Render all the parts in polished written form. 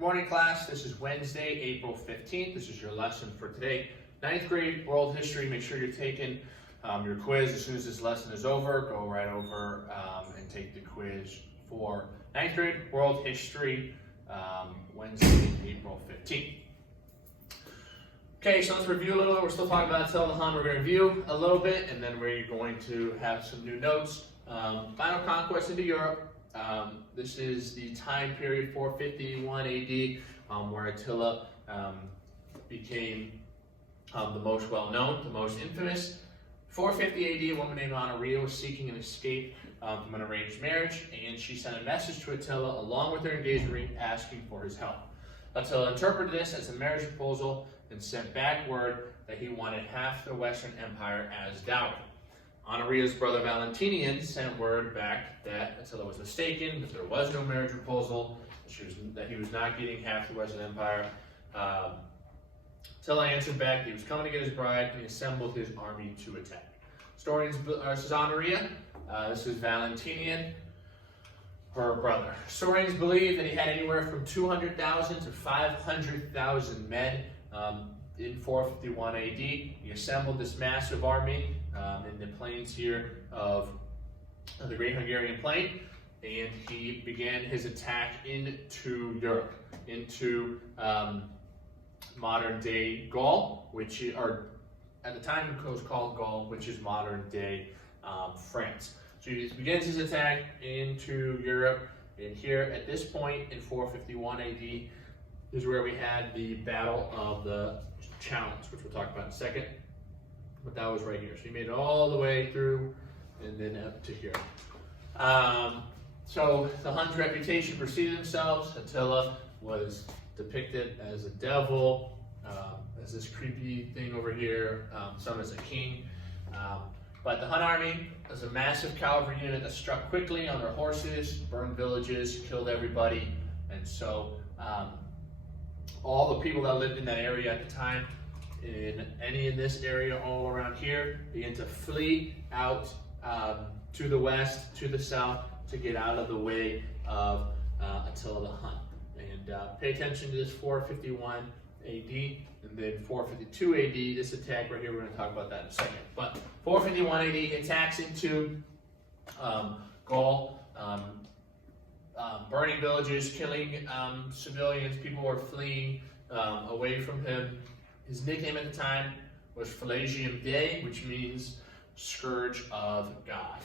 Morning class, this is Wednesday, April 15th. This is your lesson for today. 9th grade world history. Make sure you're taking your quiz as soon as this lesson is over. Go right over and take the quiz for 9th grade world history, Wednesday, April 15th. Okay, so let's review a little bit. We're still talking about Attila the Hun. We're going to review a little bit, and then we're going to have some new notes. Final conquest into Europe. This is the time period 451 AD, where Attila became the most well-known, the most infamous. 450 AD, a woman named Honoria was seeking an escape from an arranged marriage, and she sent a message to Attila along with her engagement ring asking for his help. Attila interpreted this as a marriage proposal and sent back word that he wanted half the Western Empire as dowry. Honoria's brother Valentinian sent word back that Attila was mistaken, that there was no marriage proposal, that he was not getting half the Western Empire. Attila answered back that he was coming to get his bride, and he assembled his army to attack. Historians, this is Honoria, this is Valentinian, her brother. Historians believe that he had anywhere from 200,000 to 500,000 men. In 451 AD, he assembled this massive army in the plains here of the Great Hungarian Plain, and he began his attack into Europe, into modern-day Gaul, which at the time it was called Gaul, which is modern-day France. So he begins his attack into Europe, and here at this point in 451 AD is where we had the Battle of the Challenge, which we'll talk about in a second. But that was right here. So he made it all the way through and then up to here. So the Huns' reputation preceded themselves. Attila was depicted as a devil, as this creepy thing over here, some as a king. But the Hun army was a massive cavalry unit that struck quickly on their horses, burned villages, killed everybody. And so all the people that lived in that area at the time, in this area all around here, began to flee out to the west, to the south, to get out of the way of Attila the Hun. And pay attention to this 451 AD, and then 452 AD, this attack right here, we're going to talk about that in a second. But 451 AD, he attacks into Gaul, burning villages, killing civilians. People were fleeing away from him. His nickname at the time was Flagellum Dei, which means Scourge of God.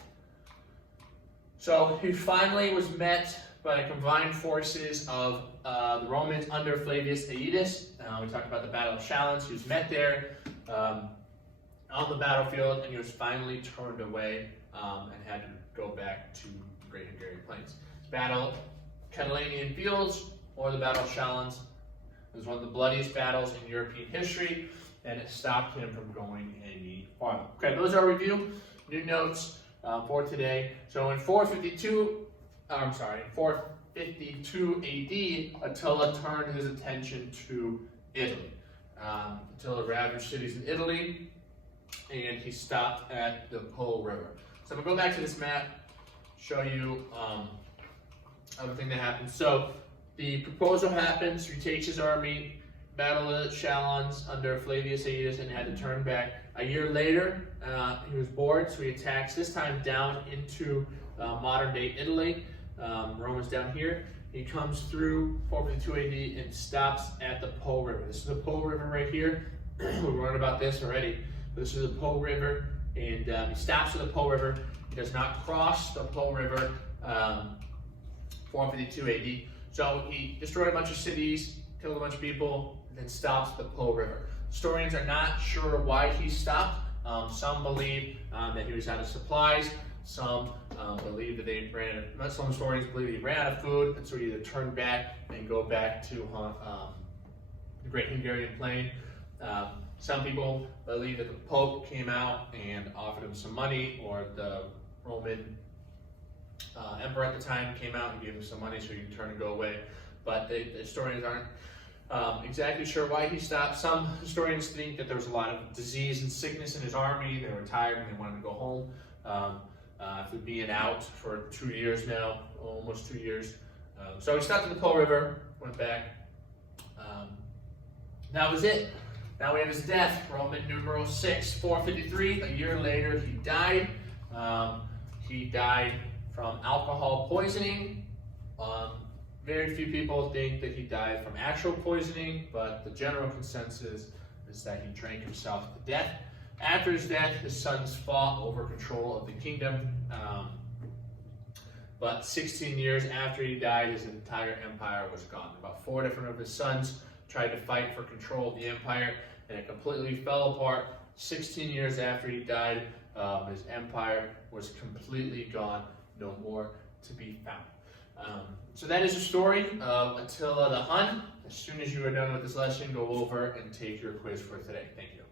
So he finally was met by the combined forces of the Romans under Flavius Aetus. We talked about the Battle of Chalons. He was met there on the battlefield, and he was finally turned away and had to go back to the Great Hungarian Plains. Battle Catalaunian Fields, or the Battle of Chalons, was one of the bloodiest battles in European history, and it stopped him from going any farther. Okay, those are a review. New notes for today. So in 452 AD, Attila turned his attention to Italy. Attila ravaged cities in Italy, and he stopped at the Po River. So I'm going to go back to this map, show you everything that happened. So the proposal happens, he takes his army, Battle of Chalons under Flavius Aetus, and had to turn back. A year later, he was bored, so he attacks, this time down into modern-day Italy. Rome is down here. He comes through 452 AD and stops at the Po River. This is the Po River right here. We learned about this already. This is the Po River, and he stops at the Po River. He does not cross the Po River, 452 AD. So he destroyed a bunch of cities, killed a bunch of people, and then stops at the Po River. Historians are not sure why he stopped. Some believe that he was out of supplies. Some believe that they some historians believe he ran out of food, and so he either turned back and go back to the Great Hungarian Plain. Some people believe that the Pope came out and offered him some money, or the Roman emperor at the time came out and gave him some money so he could turn and go away. But the historians aren't exactly sure why he stopped. Some historians think that there was a lot of disease and sickness in his army. They were tired and they wanted to go home. After being out for 2 years now, almost 2 years. So he stopped at the Po River, went back, That was it. Now we have his death, Roman numeral 6, 453. A year later, he died. He died from alcohol poisoning. Very few people think that he died from actual poisoning, but the general consensus is that he drank himself to death. After his death, his sons fought over control of the kingdom. But 16 years after he died, his entire empire was gone. About 4 different of his sons tried to fight for control of the empire, and it completely fell apart. 16 years after he died, his empire was completely gone, no more to be found. So that is the story of Attila the Hun. As soon as you are done with this lesson, go over and take your quiz for today. Thank you.